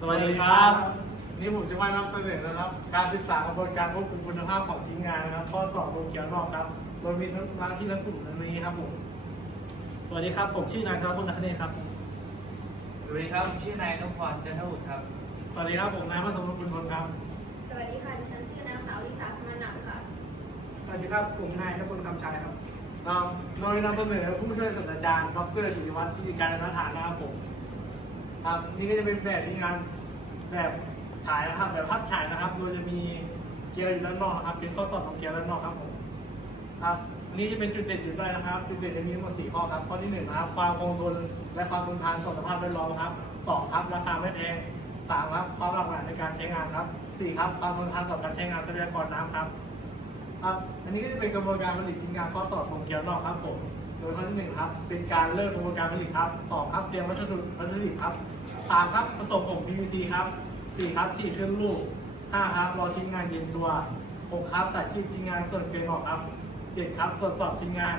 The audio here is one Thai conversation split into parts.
สวัสดีครับ นี่ผมจะมานำเสนอนะครับ การศึกษากระบวนการควบคุมคุณภาพของชิ้นงานนะครับข้อสอบโรงเกียวนอกครับโดยมีทั้งหน้าที่ทั้งกลุ่มในนี้ครับผมสวัสดีครับ ผมชื่อนายธนพลนักคเนศครับ สวัสดีครับผมชื่อนายนพพรจันทบุตรครับ สวัสดีครับผมนายมาสมรคุณพลครับ สวัสดีค่ะ ดิฉันชื่อนางสาวลิสาสมานักค่ะ สวัสดีครับผมนายนพลคำชัยครับโดยนำเสนอผู้ช่วยศาสตราจารย์ดรสุริวัฒน์พิธีการนัฐานนะครับผม ครับนี่ก็จะเป็นแบบที่งานแบบฉายนะครับแบบภาพฉายนะครับ โดยจะมีเกียร์อยู่ด้านนอกนะครับ เป็นข้อสอของเกียร์ด้านนอกครับผมครับอันนี้จะเป็นจุดเด่นจุดด้อยนะครับ จุดเด่นจะมีทั้งหมดสี่ข้อครับข้อที่หนึ่งนะครับ ความคงทนและความทนทานต่อสภาพแวดล้อมครับสองครับราคาไม่แพงสามครับความหลากหลายในการใช้งานครับสี่ครับความทนทานต่อการใช้งานทรัพยากรน้ำครับครับอันนี้ก็จะเป็นกระบวนการผลิตชิ้นงานข้อสอของเกียร์นอกครับผมโดยข้อที่หนึ่งครับเป็นการเริ่มกระบวนการผลิตครับสองครับเตรียมวัสดุวัสดุครับ สามครับผสมผง PVC ครับสี่ครับฉีดเครื่องลูกห้าครับรอชิ้นงานเย็นตัวหกครับตัดชิ้นชิ้นงานส่วนเกินออกครับเจ็ดครับตรวจสอบชิ้นงาน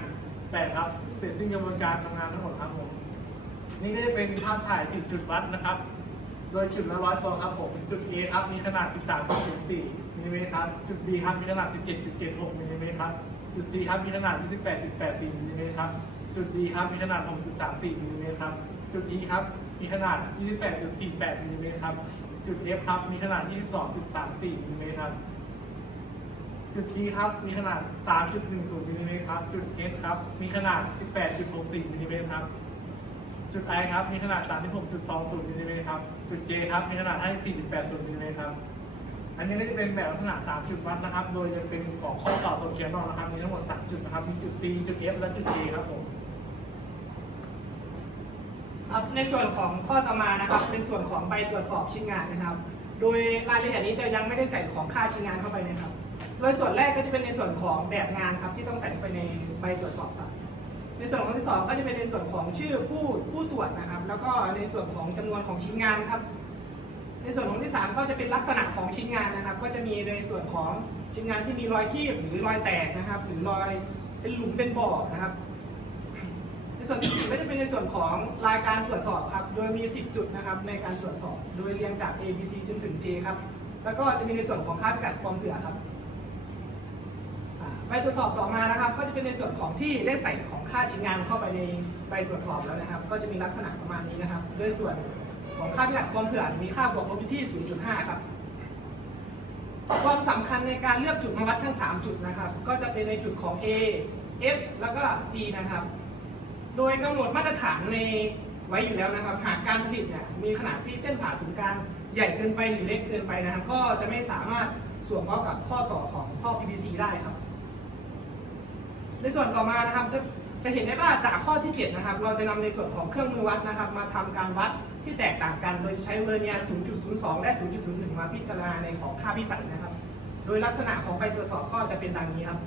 แปดครับเสร็จสิ้นกระบวนการทำงานทั้งหมดครับผมนี่ก็จะเป็นภาพถ่าย10จุดวัดนะครับ โดยจุดละร้อยตัวครับผมจุด A ครับมีขนาด 13.4มิลลิเมตรครับจุด B ครับมีขนาด 17.76มิลลิเมตรครับจุด C ครับมีขนาด 28.84มิลลิเมตรครับจุด D ครับมีขนาด 6.34มิลลิเมตรครับจุด E ครับ มีขนาด 28.48มิลลิเมตรครับ จุด F ครับ มีขนาด 22.34มิลลิเมตรครับ จุด G ครับ มีขนาด 3.10มิลลิเมตรครับ จุด H ครับ มีขนาด 18.64มิลลิเมตรครับ จุด I ครับ มีขนาด 36.20มิลลิเมตรครับ จุด J ครับ มีขนาด 54.80มิลลิเมตรครับ อันนี้ก็จะเป็นแบบลักษณะ3จุดวัดนะครับ โดยจะเป็นของข้อต่อตัวเขียนนอกนะครับ มีทั้งหมด3จุดนะครับ มีจุด P จุด F และจุด J ครับผม ครับในส่วนของข้อต่อมานะครับเป็นส่วนของใบตรวจสอบชิ้นงานนะครับ โดยรายละเอียดนี้จะยังไม่ได้ใส่ของค่าชิ้นงานเข้าไปนะครับ โดยส่วนแรกก็จะเป็นในส่วนของแบบงานครับที่ต้องใส่ไปในใบตรวจสอบครับในส่วนของที่สองก็จะเป็นในส่วนของชื่อผู้ผู้ตรวจนะครับ แล้วก็ในส่วนของจำนวนของชิ้นงานครับ ในส่วนของที่สามก็จะเป็นลักษณะของชิ้นงานนะครับ ก็จะมีในส่วนของชิ้นงานที่มีรอยคีบหรือรอยแตกนะครับ หรือรอยเป็นหลุมเป็นบ่อนะครับ ในส่วนที่สี่ก็จะเป็นในส่วนของรายการตรวจสอบครับ โดยมี 10 จุดนะครับในการตรวจสอบ โดยเรียงจาก A B C จนถึง J ครับ แล้วก็จะมีในส่วนของค่าพิกัดความเผื่อครับอ่าใบตรวจสอบต่อมานะครับ ก็จะเป็นในส่วนของที่ได้ใส่ของค่าชิ้นงานเข้าไปในใบตรวจสอบแล้วนะครับ ก็จะมีลักษณะประมาณนี้นะครับ โดยส่วนของค่าพิกัดความเผื่อมีค่าบวกลบอยู่ที่ 0.5 ครับความสำคัญในการเลือกจุดมาวัดทั้ง 3 จุดนะครับ ก็จะเป็นในจุดของ A F แล้วก็ G นะครับ โดยกำหนดมาตรฐานในไว้อยู่แล้วนะครับ หากการผลิตเนี่ยมีขนาดที่เส้นผ่าศูนย์กลางใหญ่เกินไปหรือเล็กเกินไปนะครับก็จะไม่สามารถสวมเข้ากับข้อต่อของท่อ PVC ได้ครับ ในส่วนต่อมานะครับจะจะเห็นได้ว่าจากข้อที่ 7 นะครับ เราจะนำในส่วนของเครื่องมือวัดนะครับ มาทำการวัดที่แตกต่างกัน โดยใช้เวอร์เนียร์0.02 และ 0.01 มาพิจารณาในของค่าพิสัยนะครับ โดยลักษณะของใบตรวจสอบก็จะเป็นดังนี้ครับ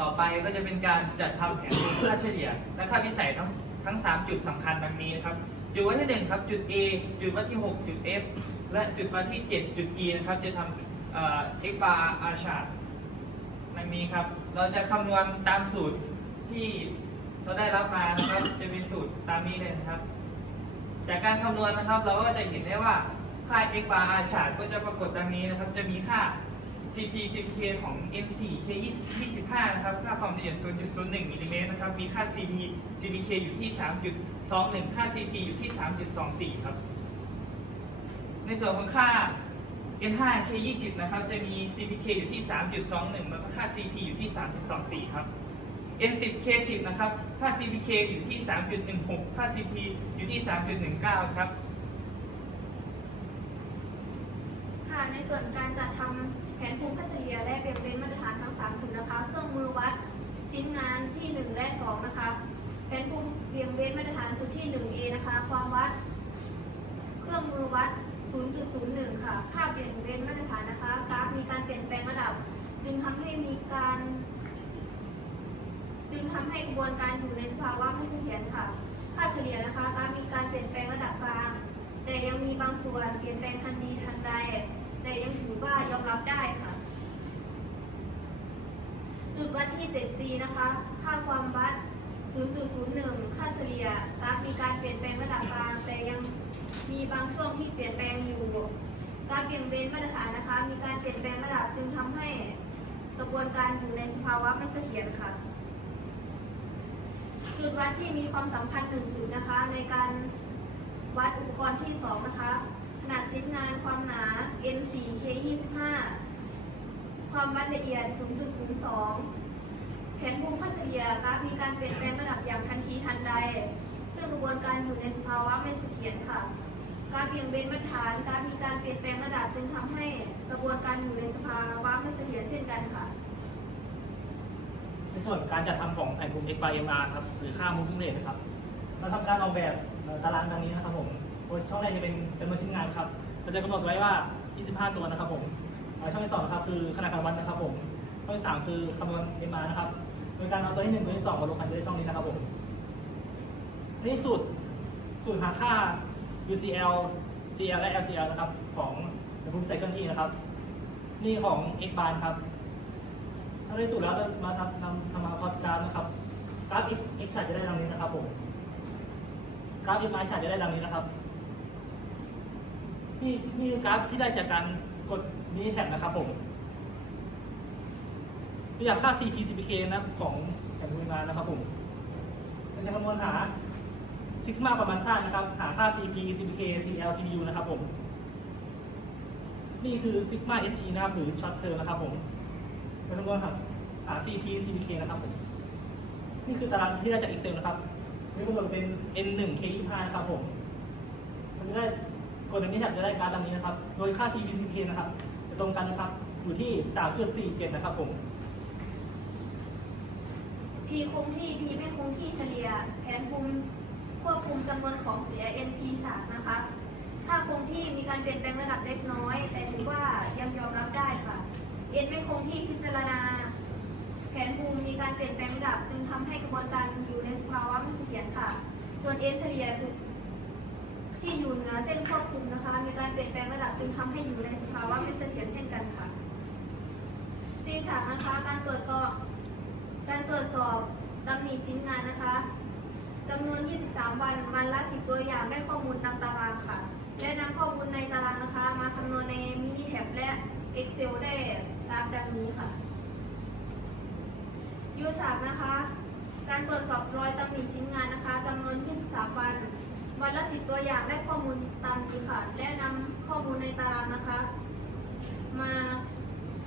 ต่อไปก็จะเป็นการจัดทำแผนค่าเฉลี่ย และค่าพิเศษทั้งทั้ง 3 จุดสำคัญดังนี้นะครับ จุดวัดที่1ครับ จุด A จุดวัดที่ 6 จุด F และจุดวัดที่ 7 จุด G นะครับ จะทำเอ่อ x bar r chart ดังนี้ครับ เราจะคำนวณตามสูตรที่เราได้รับมานะครับ จะเป็นสูตรตามนี้เลยนะครับ จากการคำนวณนะครับ เราก็จะเห็นได้ว่าค่า x bar r chart ก็จะปรากฏดังนี้นะครับ จะมีค่า CP CPK ของ M4 K 25 นะครับ ค่าความละเอียด 0.01มิลลิเมตรนะครับ มีค่า CP CPK อยู่ที่ 3.21 ค่า CP อยู่ที่ 3.24 ครับ ในส่วนของค่า N5 K 20 นะครับ จะมี CPK อยู่ที่ 3.21 แล้วก็ค่า CP อยู่ที่ 3.24 ครับ N10 K 10 นะครับ ค่า CPK อยู่ที่ 3.16 ค่า CP อยู่ที่ 3.19 ครับ ค่ะ ในส่วนการจัด ผนภูมิค่าเฉลี่ยและเบียงเบนมาตรฐานทั้ง 3 จุดนะคะ เครื่องมือวัดชิ้นงานที่ 1 และ 2 นะคะ แผนภูมิเบี่ยงเบนมาตรฐานจุดที่ 1A นะคะ ความวัด เครื่องมือวัด 0.01 ค่ะ ค่าเบี่ยงเบนมาตรฐานนะคะ กราฟมีการเปลี่ยนแปลงระดับ จึงทำให้มีการ จึงทำให้กระบวนการอยู่ในสภาวะไม่เสถียรค่ะ ค่าเฉลี่ยนะคะกราฟมีการเปลี่ยนแปลงระดับกลาง แต่ยังมีบางส่วนเปลี่ยนแปลงทันทีทันใด แต่ยังถือว่ายอมรับได้ค่ะ จุดวัดที่ 7G นะคะ ค่าความวัด 0.01 ค่าเฉลี่ยยกราฟมีการเปลี่ยนแปลงระดับบาง แต่ยังมีบางช่วงที่เปลี่ยนแปลงอยู่กาฟเบี่ยงเบนมาตรฐานนะคะ มีการเปลี่ยนแปลงระดับจึงทำให้กระบวนการอยู่ในสภาวะไม่เสถียรค่ะ จุดวัดที่มีความสำคัญหนึ่งจุดนะคะ ในการวัดอุปกรณ์ที่สองนะคะ ขนาดชิ้นงานความหนา N4 K25 ความวัดละเอียด 0.02 แผนภูมิค่าเฉลี่ยกราฟมีการเปลี่ยนแปลงระดับอย่างทันทีทันใด ซึ่งกระบวนการอยู่ในสภาวะไม่เสถียรค่ะกราฟเบี่ยงเบนมาตรฐานกราฟมีการเปลี่ยนแปลงระดับจึงทำให้กระบวนการอยู่ในสภาวะไม่เสถียรเช่นกันค่ะในส่วนการจัดทำของแผนภูมิ x by mr ครับหรือค่า moving rate นะครับเราทำการออกแบบตารางดังนี้นะครับผม ช่องแรกจะเป็นจำนวนชิ้นงานครับเราจะกำหนดไว้ว่า 25 ตัวนะครับผมช่องที่สองนะครับคือขนาดการวัดนะครับผมช่องที่สามคือคำนวณ mr นะครับโดยการเอาตัวที่หนึ่งตัวที่สองมารวมกันจะได้ช่องนี้นะครับผมอันนี่สูตรสูตรหาค่า UCL CL และ LCL นะครับของแผนภูมิไซเคิลที่นะครับ นี่ของ x bar ครับ ถ้าได้สูตรแล้วจะมาทำทำทำมาพอดกราฟนะครับกราฟ x x ฉากจะได้ดังนี้นะครับผมกราฟ y ไม้ฉากจะได้ดังนี้นะครับ นี่นี่คือกราฟที่ได้จากการกดมินิแท็บนะครับผมตัวอย่างค่า CP CPK นะของแผ่นงานนะครับผมเราจะคำนวณหาซิกมาประมาณค่านะครับ หาค่า CP CPK CL CPU นะครับผม นี่คือซิกมา ST นะครับหรือช็อตเทอมนะครับผมเป็นคำนวณหาหา CP CPK นะครับผม นี่คือตารางที่ได้จาก Excel นะครับนี่กำหนดเป็น N1 K25 นะครับผม มันจะได้ กดอันนี้แท็บจะได้การดดังนี้นะครับ โดยค่า CP CPK นะครับจะตรงกันนะครับ อยู่ที่ 3.47 นะครับผม P คงที่ P ไม่คงที่เฉลี่ย แผนภูมิควบคุมจำนวนของเสีย NP ฉากนะคะ ถ้าคงที่มีการเปลี่ยนแปลงระดับเล็กน้อย แต่ถือว่ายังยอมรับได้ค่ะ N ไม่คงที่พิจารณา แผนภูมิมีการเปลี่ยนแปลงระดับ จึงทำให้กระบวนการอยู่ในสภาวะไม่เสถียรค่ะ ส่วน N เฉลี่ย ที่อยู่เหนือเส้นควบคุมนะคะ มีการเปลี่ยนแปลงระดับจึงทำให้อยู่ในสภาวะไม่เสถียรเช่นกันค่ะ C ฉากนะคะการตรวจต่อการตรวจสอบตำหนิชิ้นงานนะคะจำนวน 23 วัน วันละ 10 ตัวอย่าง ได้ข้อมูลตามตารางค่ะ และนำข้อมูลในตารางนะคะ มาคำนวณในมินิแท็บและ Excel ได้ตามดังนี้ค่ะ ยูฉากนะคะ การตรวจสอบรอยตำหนิชิ้นงานนะคะจำนวน 23 วัน วันละ10ตัวอย่างได้ข้อมูลตามนี้ค่ะ และนำข้อมูลในตารางนะคะ มา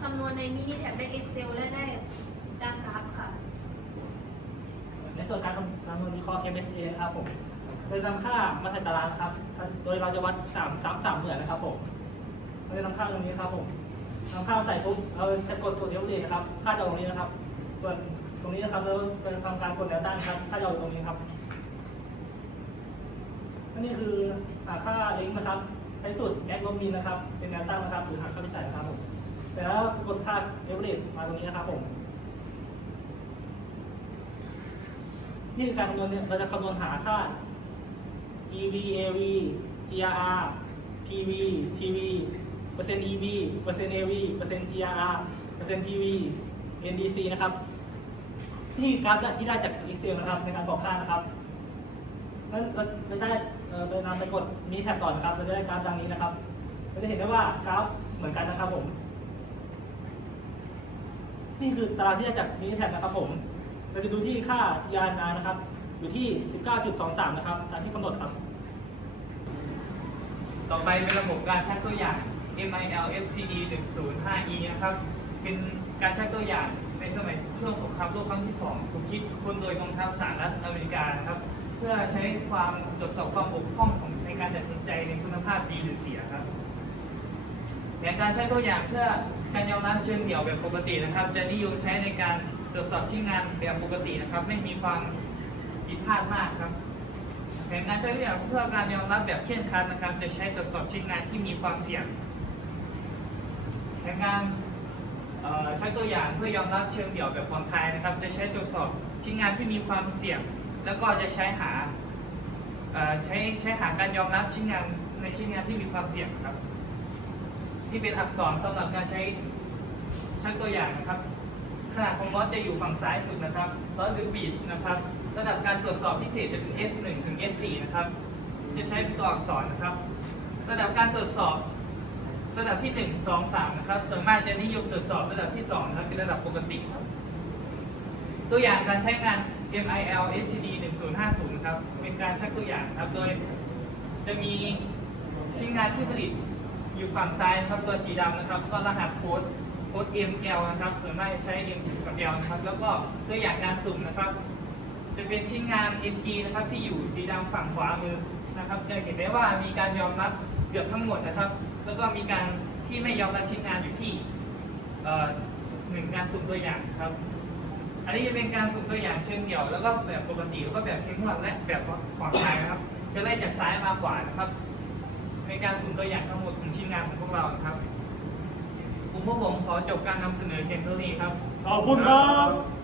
คำนวณในมินิแท็บและ Excel และได้ดังกราฟค่ะ ในส่วนการคำนวณวิเคราะห์ MSA นะครับผม โดยนำค่ามาใส่ตารางนะครับ โดยเราจะวัด3 3 3เหมือนนะครับผมเราจะนำค่าตรงนี้ครับผมนำค่าใส่ปุ๊บเราจะกดส่วนเดียวเลยนะครับ ค่าจะตรงนี้นะครับ ส่วนตรงนี้นะครับเราจะทำการกดแนวตั้งครับ ค่าจะเอาตรงนี้ครับ นนี้คือหาค่าลิงก์นะครับในสุดแอคลบมินนะครับ เป็นแนวตั้งนะครับหรือหาค่าพิเศษนะครับผมแต่แล้วกดค่าเอเวอเรสมาตรงนี้นะครับผมนี่คือการคำนวณเนี่ยเราจะคำนวณหาค่า EV AV GRR PV TV เปอร์เซ็นต์ EV เปอร์เซ็นต์ AV เปอร์เซ็นต์ GRR เปอร์เซ็นต์ TV NDC นะครับนี่กราฟที่ได้จาก Excel นะครับในการบอกค่านะครับนั้นเราได้ เอ่อไปนำไปกดมีแท็บก่อนนะครับเราจะได้กราฟดังนี้นะครับเราจะเห็นได้ว่ากราฟเหมือนกันนะครับผม นี่คือตารางที่ได้จากมินิแท็บนะครับผม เราจะดูที่ค่า GRR นะครับ อยู่ที่ 19.23 นะครับ ตามที่กำหนดครับ ต่อไปเป็นระบบการชักตัวอย่าง MIL FCD 105E นะครับ เป็นการชักตัวอย่างในสมัยช่วงสงครามโลกครั้งที่2ถูกคิดค้นโดยกองทัพสหรัฐอเมริกานะครับ พื่อใช้ความตรวจสอบความบกพร่องของในการตัดสินใจในคุณภาพดีหรือเสียครับแผนการใช้ตัวอย่างเพื่อการยอมรับเชิงเดี่ยวแบบปกตินะครับ จะนิยมใช้ในการตรวจสอบชิ้นงานแบบปกตินะครับ ไม่มีความผิดพลาดมากครับแผนการใช้ตัวอย่างเพื่อการยอมรับแบบเช่นคันนะครับ จะใช้ตรวจสอบชิ้นงานที่มีความเสี่ยงแผนการใช้ตัวอย่างเพื่อยอมรับเชิงเดี่ยวแบบผ่อนคลายนะครับ จะใช้ตรวจสอบชิ้นงานที่มีความเสี่ยง แล้วก็จะใช้หาใช้ใช้หาการยอมรับชิ้นงานในชิ้นงานที่มีความเสี่ยงครับที่เป็นอักษรสำหรับการใช้ชักตัวอย่างนะครับ ขนาดของบอสจะอยู่ฝั่งซ้ายสุดนะครับบอสหรือบีชนะครับ ระดับการตรวจสอบพิเศษจะเป็น S1 ถึง S4 นะครับ จะใช้เป็นตัวอักษรนะครับ ระดับการตรวจสอบระดับที่ 1 2 3 นะครับ ส่วนมากจะนิยมตรวจสอบระดับที่2นะครับเป็นระดับปกติครับ ตัวอย่างการใช้งาน MIL HD 1050 ครับเป็นการชักตัวอย่างครับโดยจะมีชิ้นงานที่ผลิตอยู่ฝั่งซ้ายครับตัวสีดำนะครับ ก็รหัสโค้ดโค้ด ML นะครับส่วนมากใช้ M กับ L นะครับ แล้วก็ตัวอย่างการสุ่มนะครับ จะเป็นชิ้นงาน MG นะครับที่อยู่สีดำฝั่งขวามือนะครับ จะเห็นได้ว่ามีการยอมรับเกือบทั้งหมดนะครับ แล้วก็มีการที่ไม่ยอมรับชิ้นงานอยู่ที่หนึ่งการสุ่มตัวอย่างครับ อันนี้จะเป็นการสุ่มตัวอย่างเชิงเดี่ยว แล้วก็แบบปกติแล้วก็แบบเข้มงวดและแบบผ่อนคลายนะครับ จะไล่จากซ้ายมาขวานะครับ ในการสุ่มตัวอย่างทั้งหมดของชิมงานของพวกเรานะครับกลุ่มพวกผมขอจบการนำเสนอเพียงเท่านี้ครับขอบคุณครับ